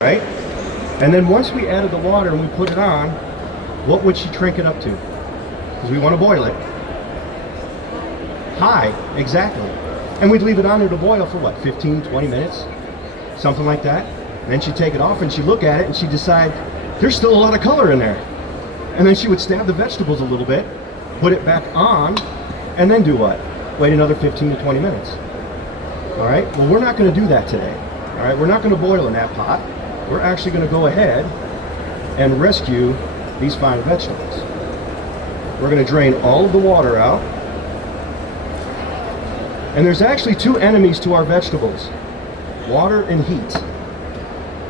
right? And then once we added the water and we put it on, what would she crank it up to? Because we want to boil it. High, exactly. And we'd leave it on there to boil for what, 15, 20 minutes? Something like that. And then she'd take it off and she'd look at it and she'd decide, there's still a lot of color in there. And then she would stab the vegetables a little bit, put it back on, and then do what? Wait another 15 to 20 minutes. All right, well, we're not going to do that today. All right, we're not going to boil in that pot. We're actually going to go ahead and rescue these fine vegetables. We're going to drain all of the water out. And there's actually two enemies to our vegetables: water and heat.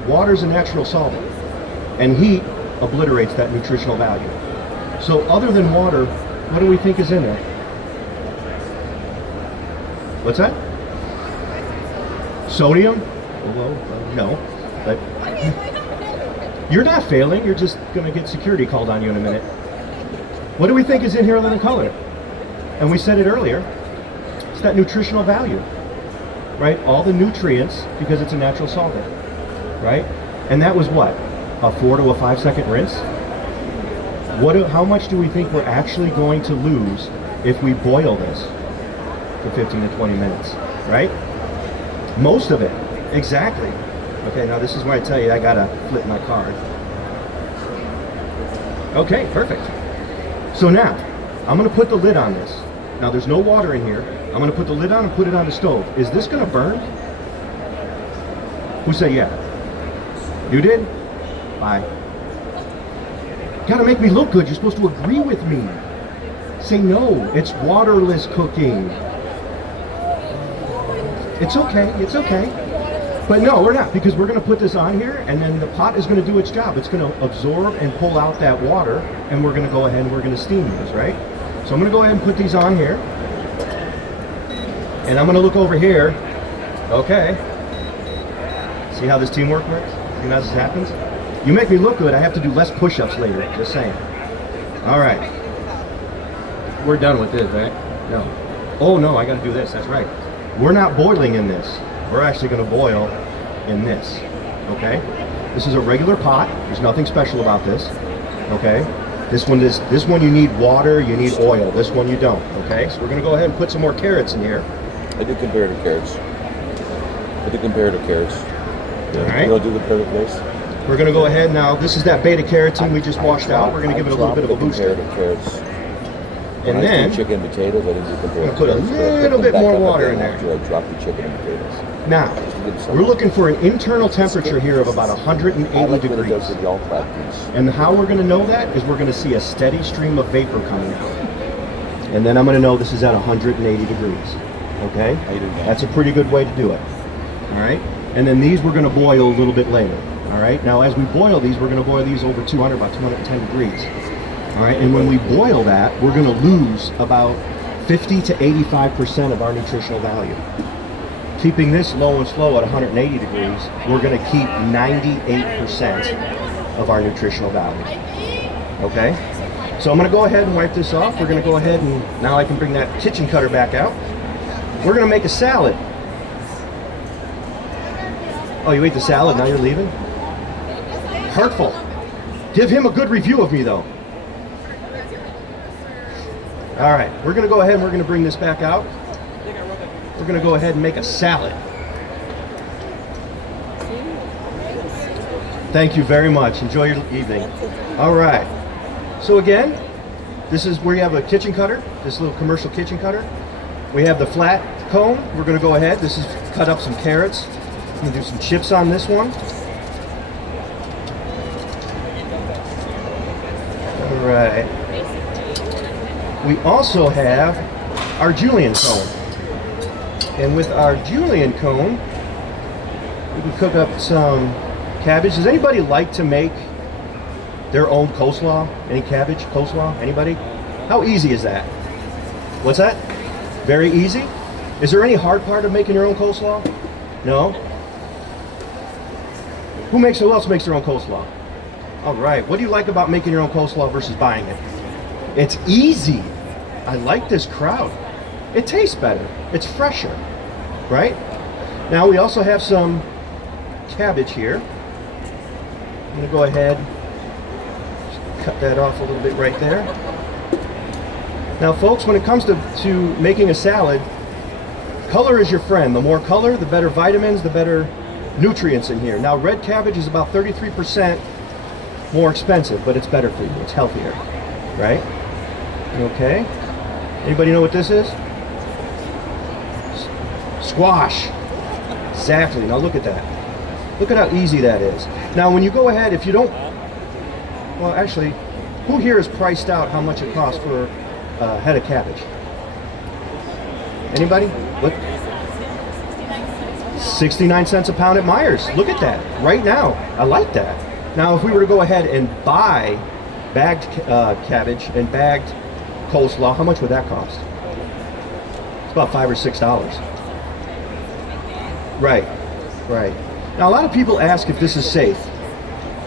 Water's a natural solvent, and heat obliterates that nutritional value. So other than water, what do we think is in there? What's that? Sodium? Well, no. But you're not failing. You're just going to get security called on you in a minute. What do we think is in here other than color? And we said it earlier. It's that nutritional value, right? All the nutrients, because it's a natural solvent, right? And that was what? A 4 to a 5 second rinse? How much do we think we're actually going to lose if we boil this for 15 to 20 minutes, right? Most of it, exactly. Okay, now this is where I tell you I gotta flip my card. Okay, perfect. So now, I'm gonna put the lid on this. Now there's no water in here. I'm gonna put the lid on and put it on the stove. Is this gonna burn? Who said yeah? You did? Bye. Gotta make me look good. You're supposed to agree with me. Say no, it's waterless cooking. It's okay, it's okay. But no, we're not, because we're gonna put this on here and then the pot is gonna do its job. It's gonna absorb and pull out that water, and we're gonna go ahead and we're gonna steam these, right? So I'm gonna go ahead and put these on here. And I'm gonna look over here. Okay. See how this teamwork works? See how this happens? You make me look good, I have to do less push-ups later, just saying. All right. We're done with this, right? No. Oh no, I gotta do this, that's right. We're not boiling in this. We're actually gonna boil in this, okay? This is a regular pot. There's nothing special about this, okay? This one you need water, you need oil. This one you don't, okay? So we're gonna go ahead and put some more carrots in here. I do comparative carrots. Yeah. All right. You want to do comparative place? We're gonna go ahead now. This is that beta carotene we just washed out. We're gonna give it a little bit of a boost. Comparative carrots. And then chicken and potatoes, I didn't do comparative. put a little bit more water in there. After I dropped the chicken and potatoes. Now, we're looking for an internal temperature here of about 180 degrees. And how we're going to know that is we're going to see a steady stream of vapor coming out. And then I'm going to know this is at 180 degrees. Okay? That's a pretty good way to do it. All right? And then these we're going to boil a little bit later. All right? Now, as we boil these, we're going to boil these over 200, about 210 degrees. All right? And when we boil that, we're going to lose about 50 to 85% of our nutritional value. Keeping this low and slow at 180 degrees, we're going to keep 98% of our nutritional value. Okay? So I'm going to go ahead and wipe this off. We're going to go ahead and now I can bring that kitchen cutter back out. We're going to make a salad. Oh, you ate the salad, now you're leaving? Hurtful. Give him a good review of me, though. All right, we're going to go ahead and we're going to bring this back out. We're going to go ahead and make a salad. Thank you very much. Enjoy your evening. All right. So again, this is where you have a kitchen cutter, this little commercial kitchen cutter. We have the flat cone. We're going to go ahead. This is cut up some carrots. I'm going to do some chips on this one. All right. We also have our julienne cone. And with our julienne cone, we can cook up some cabbage. Does anybody like to make their own coleslaw? Any cabbage coleslaw? Anybody? How easy is that? What's that? Very easy? Is there any hard part of making your own coleslaw? No? Who else makes their own coleslaw? All right. What do you like about making your own coleslaw versus buying it? It's easy. I like this crowd. It tastes better. It's fresher, right? Now we also have some cabbage here. going to go ahead, just cut that off a little bit right there. Now folks, when it comes to making a salad, color is your friend. The more color, the better vitamins, the better nutrients in here. Now red cabbage is about 33% more expensive, but it's better for you. It's healthier, right? Okay. Anybody know what this is? Squash. Exactly. Now look at that. Look at how easy that is. Now when you go ahead, if you don't, well actually, who here has priced out how much it costs for a head of cabbage? Anybody? Look. 69 cents a pound at Myers. Look at that. Right now. I like that. Now if we were to go ahead and buy bagged cabbage and bagged coleslaw, how much would that cost? It's about $5 or $6. Right. Now a lot of people ask if this is safe.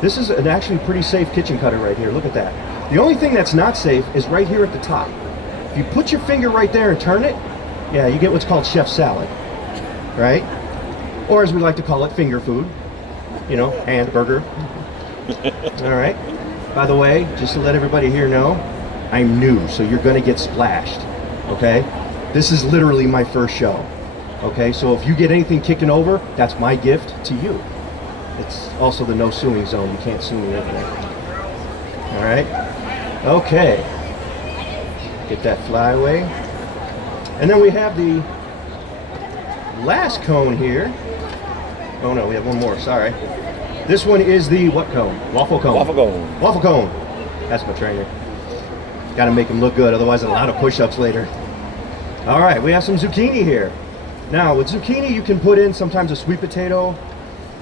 This is an actually pretty safe kitchen cutter right here. Look at that. The only thing that's not safe is right here at the top. If you put your finger right there and turn it, yeah, you get what's called chef salad, right? Or as we like to call it, finger food. You know, hand burger. All right. By the way, just to let everybody here know, I'm new, so you're gonna get splashed, okay? This is literally my first show, okay? So if you get anything kicking over, that's my gift to you. It's also the no suing zone. You can't sue me over there. All right? Okay. Get that fly away. And then we have the last cone here. Oh no, we have one more, sorry. This one is the what cone? Waffle cone. Waffle cone. Waffle cone. That's my trainer. Got to make him look good, otherwise a lot of push-ups later. All right, we have some zucchini here. Now, with zucchini, you can put in sometimes a sweet potato.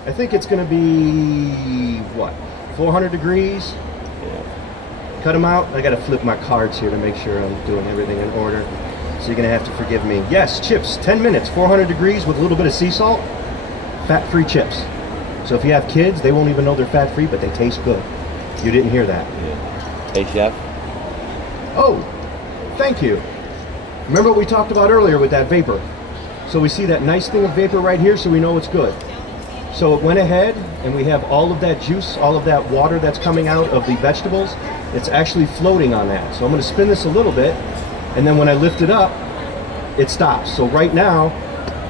I think it's going to be, what, 400 degrees? Yeah. Cut them out. I got to flip my cards here to make sure I'm doing everything in order. So you're going to have to forgive me. Yes, chips, 10 minutes, 400 degrees with a little bit of sea salt. Fat-free chips. So if you have kids, they won't even know they're fat-free, but they taste good. You didn't hear that. Yeah. Hey, Chef. Oh, thank you. Remember what we talked about earlier with that vapor? So we see that nice thing of vapor right here, so we know it's good. So it went ahead, and we have all of that juice, all of that water that's coming out of the vegetables. It's actually floating on that. So I'm going to spin this a little bit, and then when I lift it up, it stops. So right now,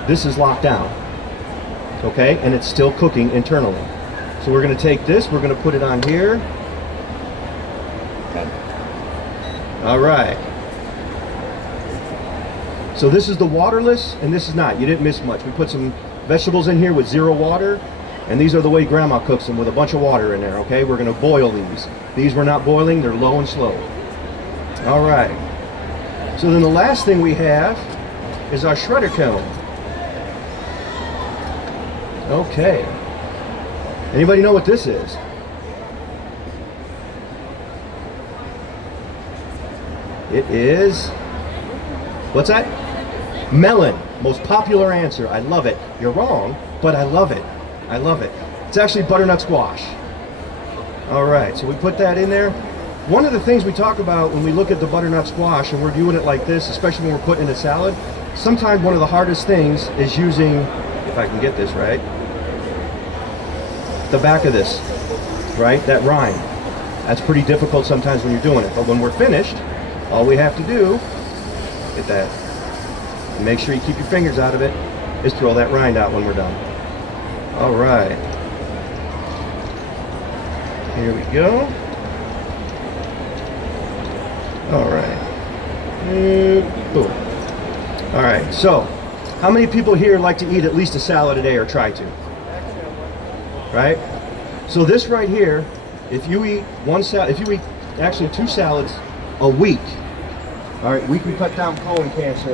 this is locked down. Okay, and it's still cooking internally. So we're going to take this, we're going to put it on here. Okay. All right. So this is the waterless, and this is not. You didn't miss much. We put some vegetables in here with 0 water, and these are the way Grandma cooks them, with a bunch of water in there, okay? We're going to boil these. These we're not boiling, they're low and slow. All right. So then the last thing we have is our shredder cone. Okay. Anybody know what this is? It is, what's that? Melon. Most popular answer. I love it. You're wrong, but I love it. I love it. It's actually butternut squash. All right, so we put that in there. One of the things we talk about when we look at the butternut squash, and we're doing it like this, especially when we're putting in a salad, sometimes one of the hardest things is using, if I can get this right, the back of this, right? That rind. That's pretty difficult sometimes when you're doing it, but when we're finished, all we have to do, get that, and make sure you keep your fingers out of it, is throw that rind out when we're done. All right. Here we go. All right. Boom. All right, so how many people here like to eat at least a salad a day or try to? Right? So this right here, if you eat one salad, if you eat actually 2 salads a week, all right, we can cut down colon cancer